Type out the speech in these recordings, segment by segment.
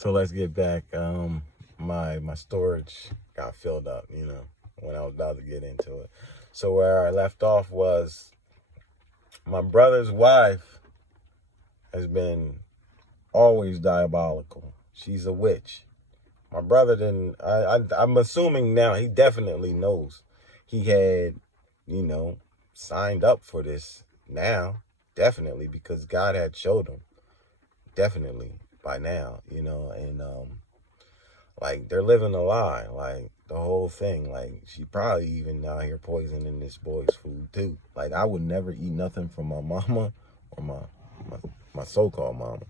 So let's get back. My storage got filled up, when I was about to get into it. So where I left off was my brother's wife has been always diabolical. She's a witch. My brother didn't. I'm assuming now he definitely knows. He had, you know, signed up for this now, definitely because God had showed him, definitely by now, and like they're living a lie, like the whole thing. Like she probably even out here poisoning this boy's food too. Like I would never eat nothing from my mama or my, my so-called mama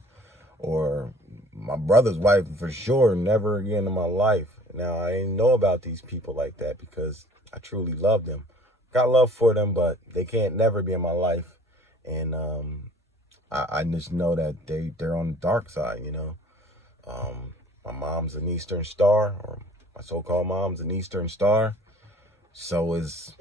or my brother's wife for sure. Never again in my life. Now I didn't know about these people like that because I truly love them. Got love for them, but they can't never be in my life. And I just know that they're on the dark side. My mom's an Eastern Star, or my so-called mom's an Eastern Star. So is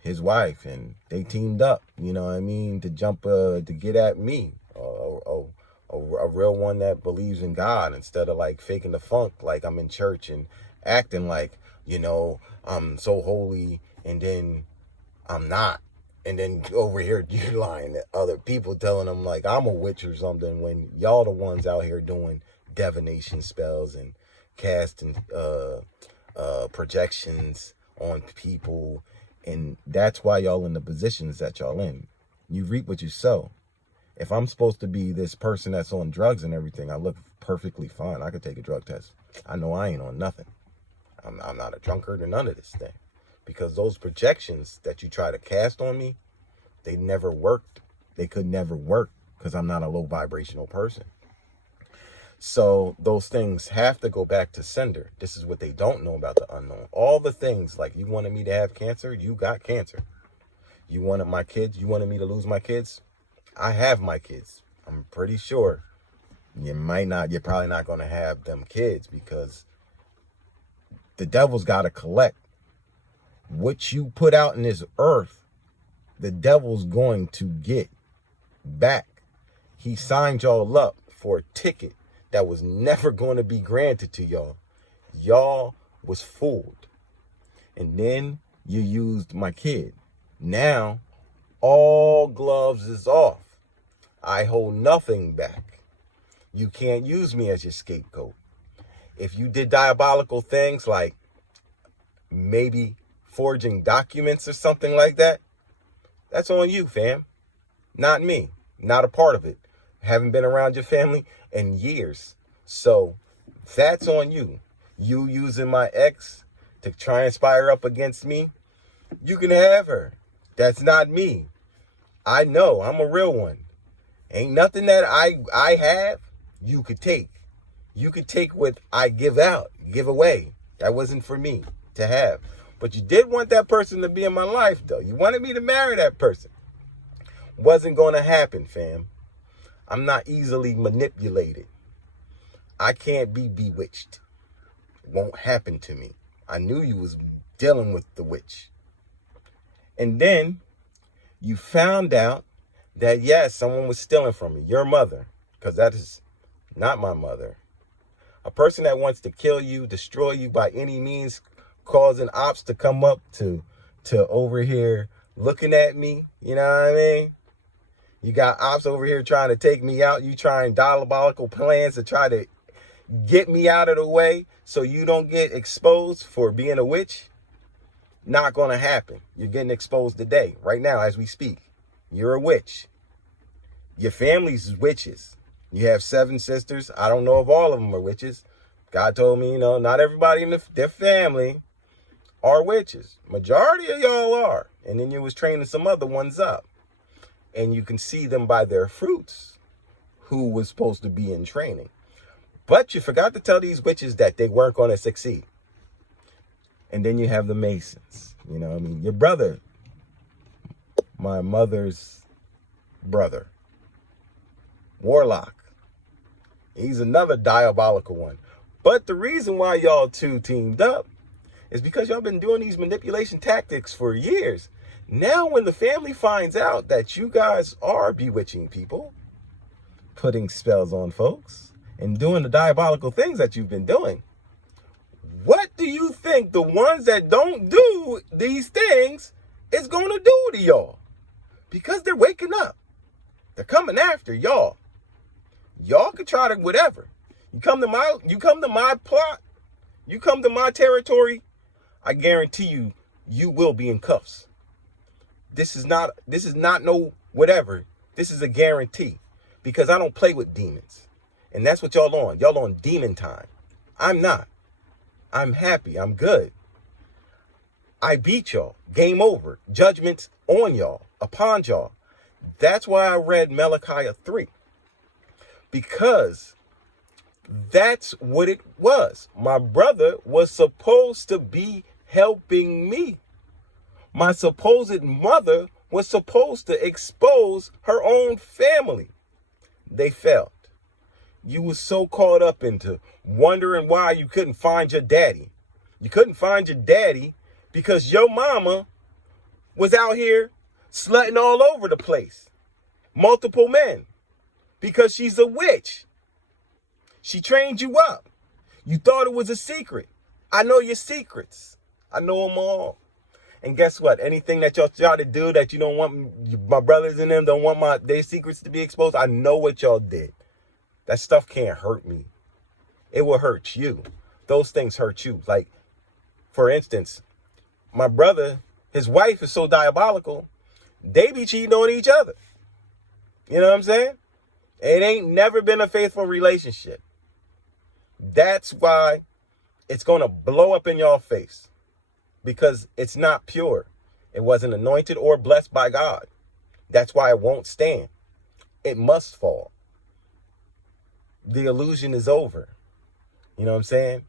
his wife, and they teamed up, to jump, to get at me, a real one that believes in God instead of like faking the funk, like I'm in church and acting like, I'm so holy and then I'm not. And then over here, you're lying to other people, telling them like I'm a witch or something when y'all the ones out here doing divination spells and casting projections on people. And that's why y'all in the positions that y'all in. You reap what you sow. If I'm supposed to be this person that's on drugs and everything, I look perfectly fine. I could take a drug test. I know I ain't on nothing. I'm not a drunkard or none of this thing. Because those projections that you try to cast on me, they never worked. They could never work because I'm not a low vibrational person. So those things have to go back to sender. This is what they don't know about the unknown. All the things, like you wanted me to have cancer, you got cancer. You wanted my kids, you wanted me to lose my kids, I have my kids. I'm pretty sure you're probably not going to have them kids because the devil's got to collect. What you put out in this earth, the devil's going to get back. He signed y'all up for a ticket that was never going to be granted to y'all. Y'all was fooled. And then you used my kid. Now, all gloves is off. I hold nothing back. You can't use me as your scapegoat. If you did diabolical things like maybe forging documents or something like that, that's on you, fam. Not me. Not a part of it. Haven't been around your family in years. So that's on you. You using my ex to try and inspire up against me, you can have her. That's not me. I know I'm a real one. Ain't nothing that I have you could take. You could take what I give away. That wasn't for me to have. But you did want that person to be in my life, though. You wanted me to marry that person. Wasn't going to happen, fam. I'm not easily manipulated. I can't be bewitched. It won't happen to me. I knew you was dealing with the witch. And then you found out that, yes, someone was stealing from me. Your mother. Because that is not my mother. A person that wants to kill you, destroy you by any means, causing ops to come up to over here looking at me. You know what I mean? You got ops over here trying to take me out. You trying diabolical plans to try to get me out of the way so you don't get exposed for being a witch. Not going to happen. You're getting exposed today, right now, as we speak. You're a witch. Your family's witches. You have 7 sisters. I don't know if all of them are witches. God told me, not everybody in their family are witches. Majority of y'all are. And then you was training some other ones up. And you can see them by their fruits who was supposed to be in training. But you forgot to tell these witches that they weren't going to succeed. And then you have the Masons. Your brother, my mother's brother, warlock. He's another diabolical one. But the reason why y'all two teamed up is because y'all been doing these manipulation tactics for years. Now when the family finds out that you guys are bewitching people, putting spells on folks, and doing the diabolical things that you've been doing, what do you think the ones that don't do these things is going to do to y'all? Because they're waking up. They're coming after y'all. Y'all can try to whatever. You come to my plot, you come to my territory, I guarantee you, you will be in cuffs. This is not no whatever. This is a guarantee. Because I don't play with demons. And that's what y'all on. Y'all on demon time. I'm not. I'm happy. I'm good. I beat y'all. Game over. Judgment's on y'all. Upon y'all. That's why I read Malachi 3. Because that's what it was. My brother was supposed to be helping me. My supposed mother was supposed to expose her own family. They failed. You were so caught up into wondering why you couldn't find your daddy. You couldn't find your daddy because your mama was out here slutting all over the place. Multiple men. Because she's a witch. She trained you up. You thought it was a secret. I know your secrets. I know them all. And guess what? Anything that y'all try to do that you don't want, my brothers and them don't want their secrets to be exposed, I know what y'all did. That stuff can't hurt me. It will hurt you. Those things hurt you. Like, for instance, my brother, his wife is so diabolical, they be cheating on each other. You know what I'm saying? It ain't never been a faithful relationship. That's why it's going to blow up in y'all face. Because it's not pure. It wasn't anointed or blessed by God. That's why it won't stand. It must fall. The illusion is over. You know what I'm saying?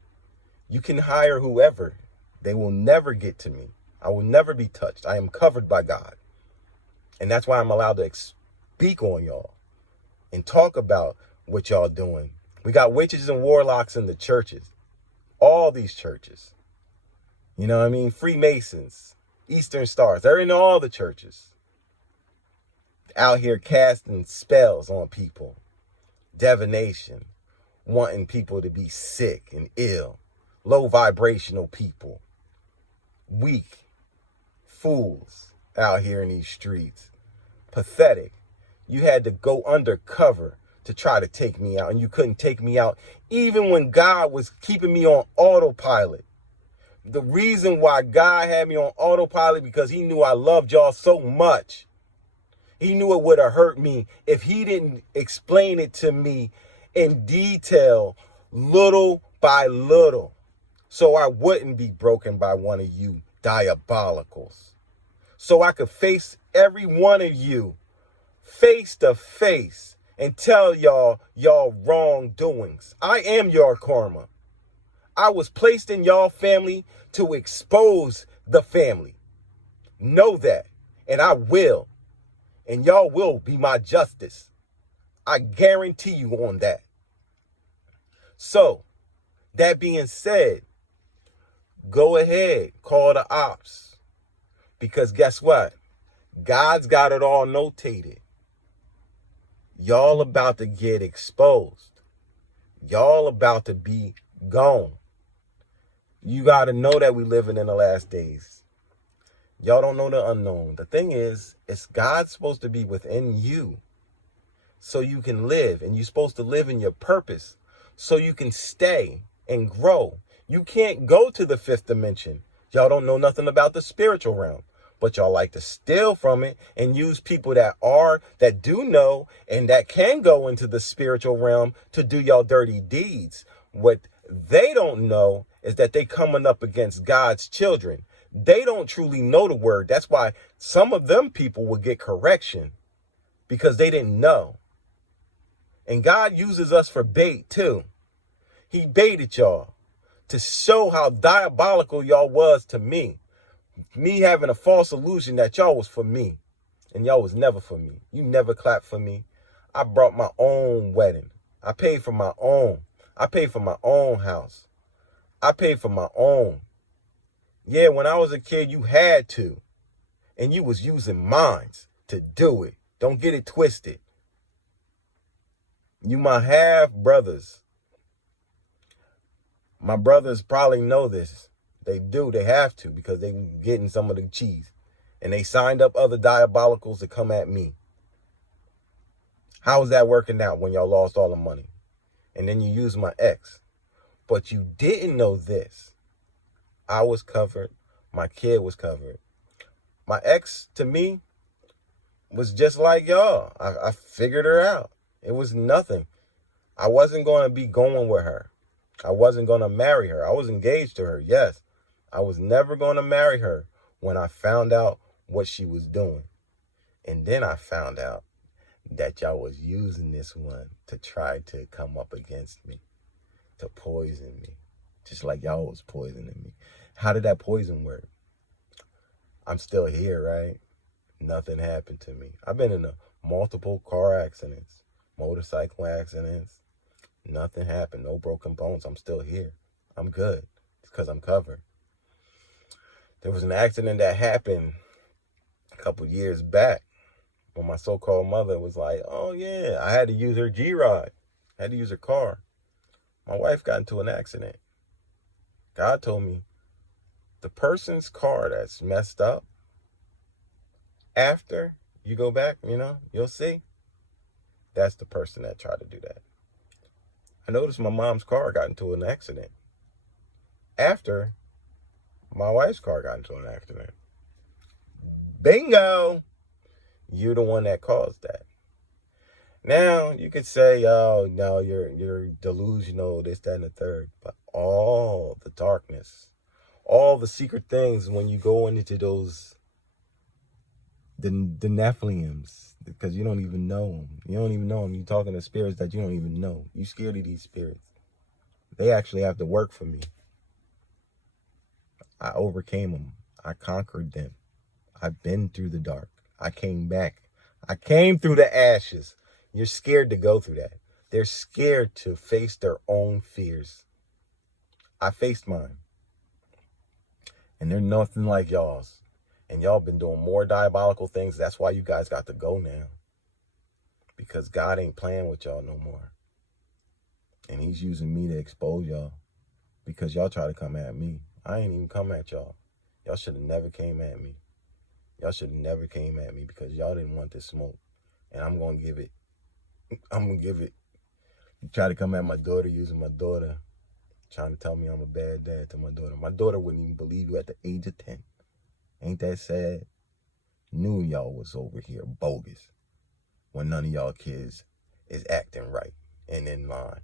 You can hire whoever. They will never get to me. I will never be touched. I am covered by God. And that's why I'm allowed to speak on y'all and talk about what y'all doing. We got witches and warlocks in the churches. All these churches. You know what I mean? Freemasons, Eastern Stars. They're in all the churches. Out here casting spells on people. Divination. Wanting people to be sick and ill. Low vibrational people. Weak. Fools out here in these streets. Pathetic. You had to go undercover to try to take me out. And you couldn't take me out even when God was keeping me on autopilot. The reason why God had me on autopilot because he knew I loved y'all so much. He knew it would have hurt me if he didn't explain it to me in detail, little by little, so I wouldn't be broken by one of you diabolicals. So I could face every one of you face to face and tell y'all wrongdoings. I am your karma. I was placed in y'all family to expose the family. Know that. And I will. And y'all will be my justice. I guarantee you on that. So, that being said, go ahead, call the ops. Because guess what? God's got it all notated. Y'all about to get exposed. Y'all about to be gone. You got to know that we're living in the last days. Y'all don't know the unknown. The thing is, it's God's supposed to be within you so you can live. And you're supposed to live in your purpose so you can stay and grow. You can't go to the fifth dimension. Y'all don't know nothing about the spiritual realm. But y'all like to steal from it and use people that do know and that can go into the spiritual realm to do y'all dirty deeds. What they don't know is that they coming up against God's children. They don't truly know the word. That's why some of them people will get correction because they didn't know. And God uses us for bait too. He baited y'all to show how diabolical y'all was to me. Me having a false illusion that y'all was for me. And y'all was never for me. You never clapped for me. I brought my own wedding. I paid for my own. I paid for my own house. I paid for my own. Yeah, when I was a kid, you had to. And you was using minds to do it. Don't get it twisted. You my half brothers. My brothers probably know this. They do. They have to, because they getting some of the cheese. And they signed up other diabolicals to come at me. How is that working out when y'all lost all the money? And then you use my ex. But you didn't know this. I was covered. My kid was covered. My ex, to me, was just like y'all. I figured her out. It was nothing. I wasn't going to be going with her. I wasn't going to marry her. I was engaged to her, yes. I was never going to marry her when I found out what she was doing. And then I found out that y'all was using this one to try to come up against me, to poison me, just like y'all was poisoning me. How did that poison work? I'm still here, right? Nothing happened to me. I've been in multiple car accidents, motorcycle accidents. Nothing happened. No broken bones. I'm still here. I'm good. It's because I'm covered. There was an accident that happened a couple years back when my so-called mother was like, oh, yeah, I had to use her G-Rod. I had to use her car. My wife got into an accident. God told me, the person's car that's messed up, after you go back, you'll see. That's the person that tried to do that. I noticed my mom's car got into an accident after my wife's car got into an accident. Bingo! You're the one that caused that. Now, you could say, oh, no, you're delusional, this, that, and the third. But all the darkness, all the secret things when you go into those, the Nephilims, because you don't even know them. You don't even know them. You're talking to spirits that you don't even know. You're scared of these spirits. They actually have to work for me. I overcame them. I conquered them. I've been through the dark. I came back. I came through the ashes. You're scared to go through that. They're scared to face their own fears. I faced mine. And they're nothing like y'all's. And y'all been doing more diabolical things. That's why you guys got to go now. Because God ain't playing with y'all no more. And he's using me to expose y'all. Because y'all try to come at me. I ain't even come at y'all. Y'all should have never came at me. Y'all should have never came at me because y'all didn't want this smoke. And I'm going to give it. I'm going to give it. You try to come at my daughter using my daughter. Trying to tell me I'm a bad dad to my daughter. My daughter wouldn't even believe you at the age of 10. Ain't that sad? Knew y'all was over here bogus. When none of y'all kids is acting right and in line.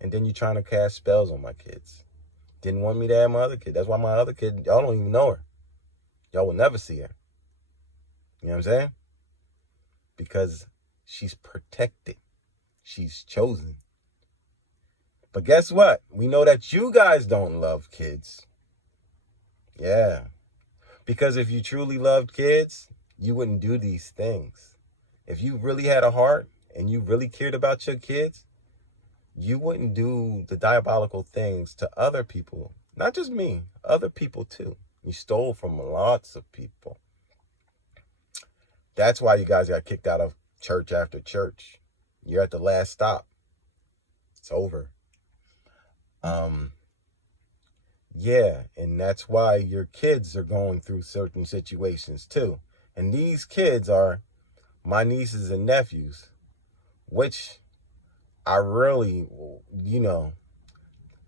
And then you trying to cast spells on my kids. Didn't want me to have my other kid. That's why my other kid, y'all don't even know her. Y'all will never see her. You know what I'm saying? Because she's protected. She's chosen. But guess what? We know that you guys don't love kids. Yeah. Because if you truly loved kids, you wouldn't do these things. If you really had a heart and you really cared about your kids, you wouldn't do the diabolical things to other people. Not just me, other people too. You stole from lots of people. That's why you guys got kicked out of church after church. You're at the last stop. It's over. Yeah, and that's why your kids are going through certain situations too. And these kids are my nieces and nephews, which I really,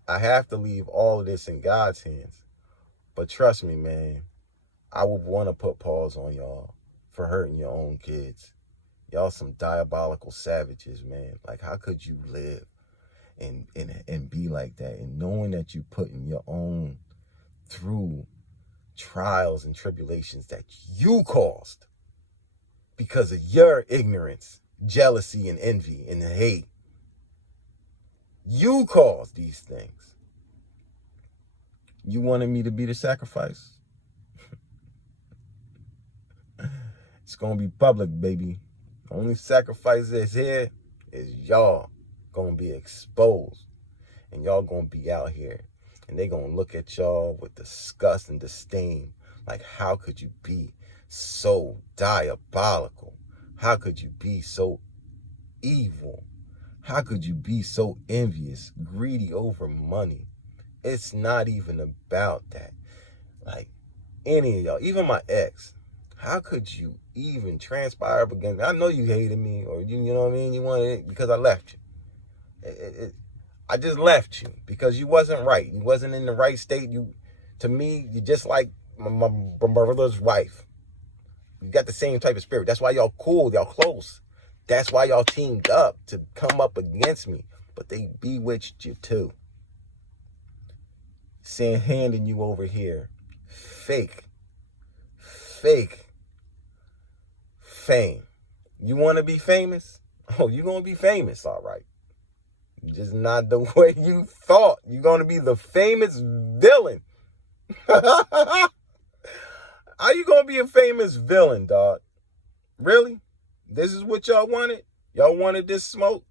I have to leave all of this in God's hands. But trust me, man, I would want to put pause on y'all for hurting your own kids. Y'all some diabolical savages, man. Like, how could you live and be like that? And knowing that you putting your own through trials and tribulations that you caused because of your ignorance, jealousy, and envy, and hate. You caused these things. You wanted me to be the sacrifice? It's going to be public, baby. The only sacrifice that's here is y'all going to be exposed. And y'all going to be out here. And they going to look at y'all with disgust and disdain. Like, how could you be so diabolical? How could you be so evil? How could you be so envious, greedy over money? It's not even about that. Like, any of y'all, even my ex, how could you even transpire up against me? I know you hated me, or you know what I mean? You wanted it because I left you. I just left you because you wasn't right. You wasn't in the right state. To me, you just like my brother's wife. You got the same type of spirit. That's why y'all cool, y'all close. That's why y'all teamed up to come up against me. But they bewitched you too. Handing you over here fake fame. You want to be famous? Oh, you're going to be famous, all right. Just not the way you thought. You're going to be the famous villain. How you going to be a famous villain, dog? Really? This is what y'all wanted? Y'all wanted this smoke?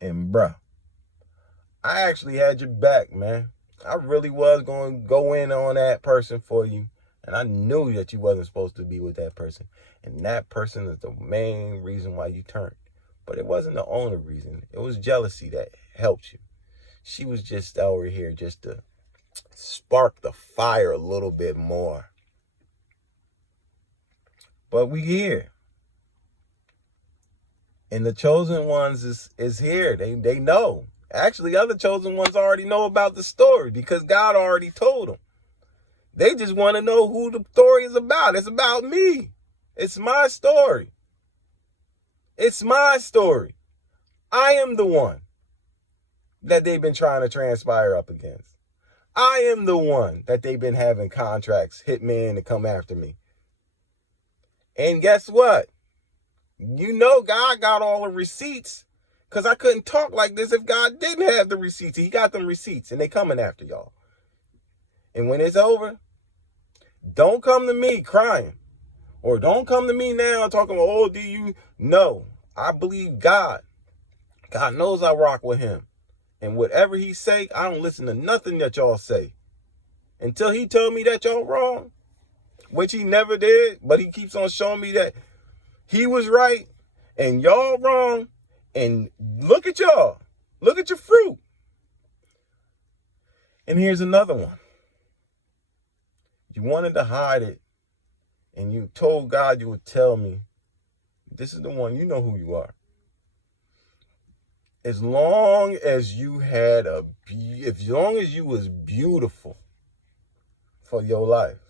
And bruh, I actually had your back, man. I really was going to go in on that person for you. And I knew that you wasn't supposed to be with that person. And that person is the main reason why you turned. But it wasn't the only reason. It was jealousy that helped you. She was just over here just to spark the fire a little bit more. But we here. And the chosen ones is here. They know. Actually, other chosen ones already know about the story because God already told them. They just want to know who the story is about. It's about me. It's my story. It's my story. I am the one that they've been trying to transpire up against. I am the one that they've been having contracts hit me in to come after me. And guess what? You know God got all the receipts because I couldn't talk like this if God didn't have the receipts. He got them receipts and they coming after y'all. And when it's over, don't come to me crying. Or don't come to me now talking about, oh, do you? No, I believe God. God knows I rock with him. And whatever he say, I don't listen to nothing that y'all say. Until he told me that y'all wrong, which he never did, but he keeps on showing me that he was right and y'all wrong. And look at y'all. Look at your fruit. And here's another one. You wanted to hide it. And you told God you would tell me. This is the one. You know who you are. As long as you was beautiful for your life,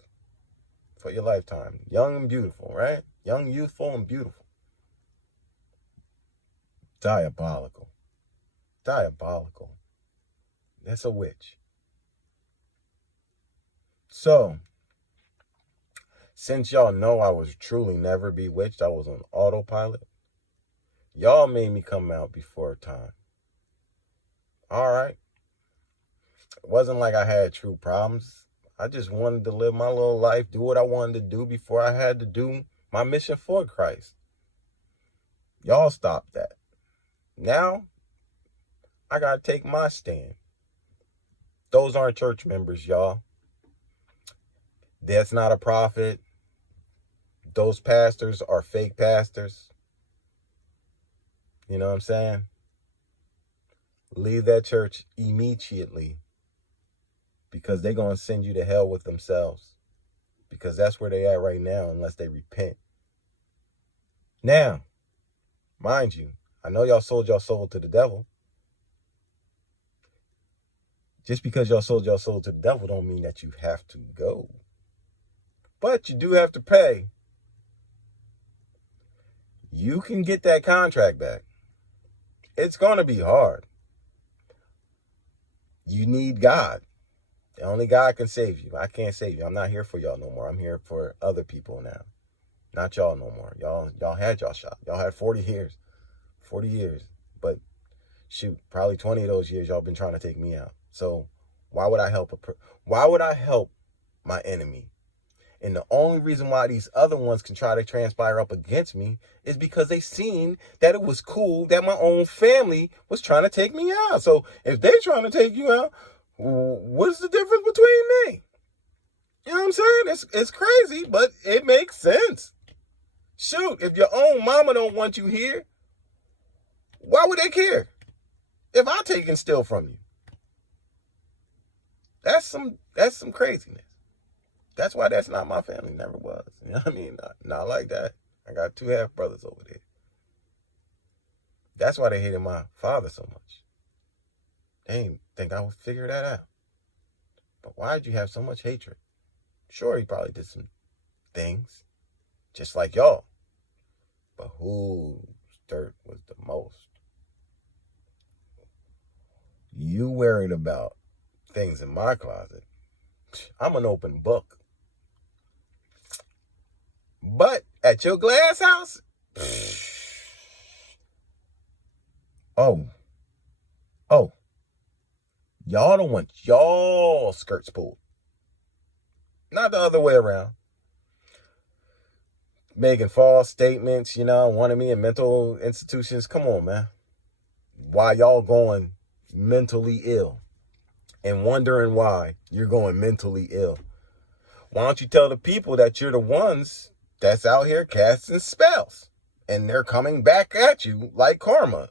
for your lifetime, young and beautiful, right? Young, youthful, and beautiful. Diabolical. Diabolical. That's a witch. So, since y'all know I was truly never bewitched, I was on autopilot, y'all made me come out before time. All right. It wasn't like I had true problems. I just wanted to live my little life, do what I wanted to do before I had to do my mission for Christ. Y'all stopped that. Now, I got to take my stand. Those aren't church members, y'all. That's not a prophet. Those pastors are fake pastors. You know what I'm saying? Leave that church immediately because they're going to send you to hell with themselves because that's where they at right now unless they repent. Now, mind you, I know y'all sold your soul to the devil. Just because y'all sold your soul to the devil don't mean that you have to go. But you do have to pay. You can get that contract back. It's going to be hard. You need God. The only God can save you. I can't save you. I'm not here for y'all no more. I'm here for other people now. Not y'all no more. Y'all had y'all shot. Y'all had 40 years. 40 years. But shoot, probably 20 of those years y'all been trying to take me out. So why would I help my enemy? And the only reason why these other ones can try to transpire up against me is because they seen that it was cool that my own family was trying to take me out. So if they trying to take you out, what's the difference between me? You know what I'm saying? It's crazy, but it makes sense. Shoot, if your own mama don't want you here, why would they care? If I take and steal from you. That's some craziness. That's why that's not my family. Never was. You know what I mean? Not like that. I got 2 half brothers over there. That's why they hated my father so much. They didn't think I would figure that out. But why did you have so much hatred? Sure, he probably did some things, just like y'all. But whose dirt was the most? You worried about things in my closet. I'm an open book. But at your glass house, oh, y'all don't want y'all skirts pulled. Not the other way around. Making false statements, wanting me in mental institutions. Come on, man. Why y'all going mentally ill and wondering why you're going mentally ill? Why don't you tell the people that you're the ones that's out here casting spells and they're coming back at you like karma?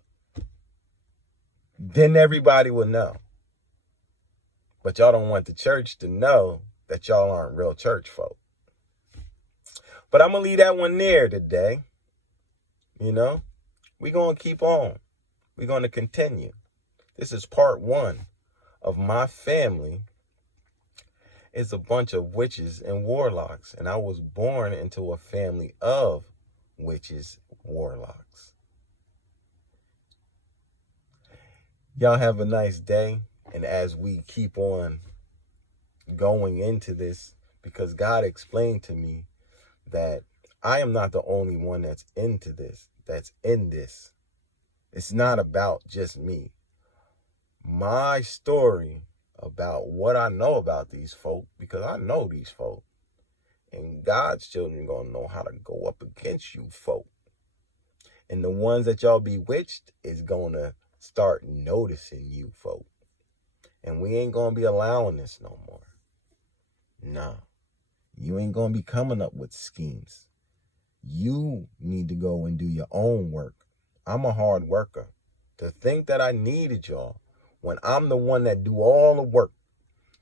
Then everybody will know. But y'all don't want the church to know that y'all aren't real church folk. But I'm going to leave that one there today. We're going to keep on. We're going to continue. This is part 1 of my family. It's a bunch of witches and warlocks. And I was born into a family of witches, warlocks. Y'all have a nice day. And as we keep on going into this, because God explained to me that I am not the only one that's into this, that's in this. It's not about just me. My story about what I know about these folk, because I know these folk, and God's children gonna know how to go up against you folk. And the ones that y'all bewitched is gonna start noticing you folk. And we ain't gonna be allowing this no more. No. You ain't gonna be coming up with schemes. You need to go and do your own work. I'm a hard worker. To think that I needed y'all when I'm the one that do all the work.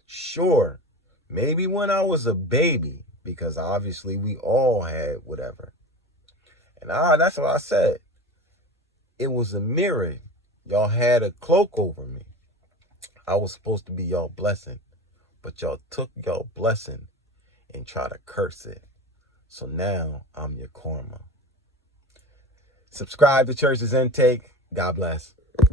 Sure, maybe when I was a baby, because obviously we all had whatever. And that's what I said. It was a mirror. Y'all had a cloak over me. I was supposed to be y'all blessing, but y'all took y'all blessing and try to curse it. So now I'm your karma. Subscribe to Church's Intake. God bless.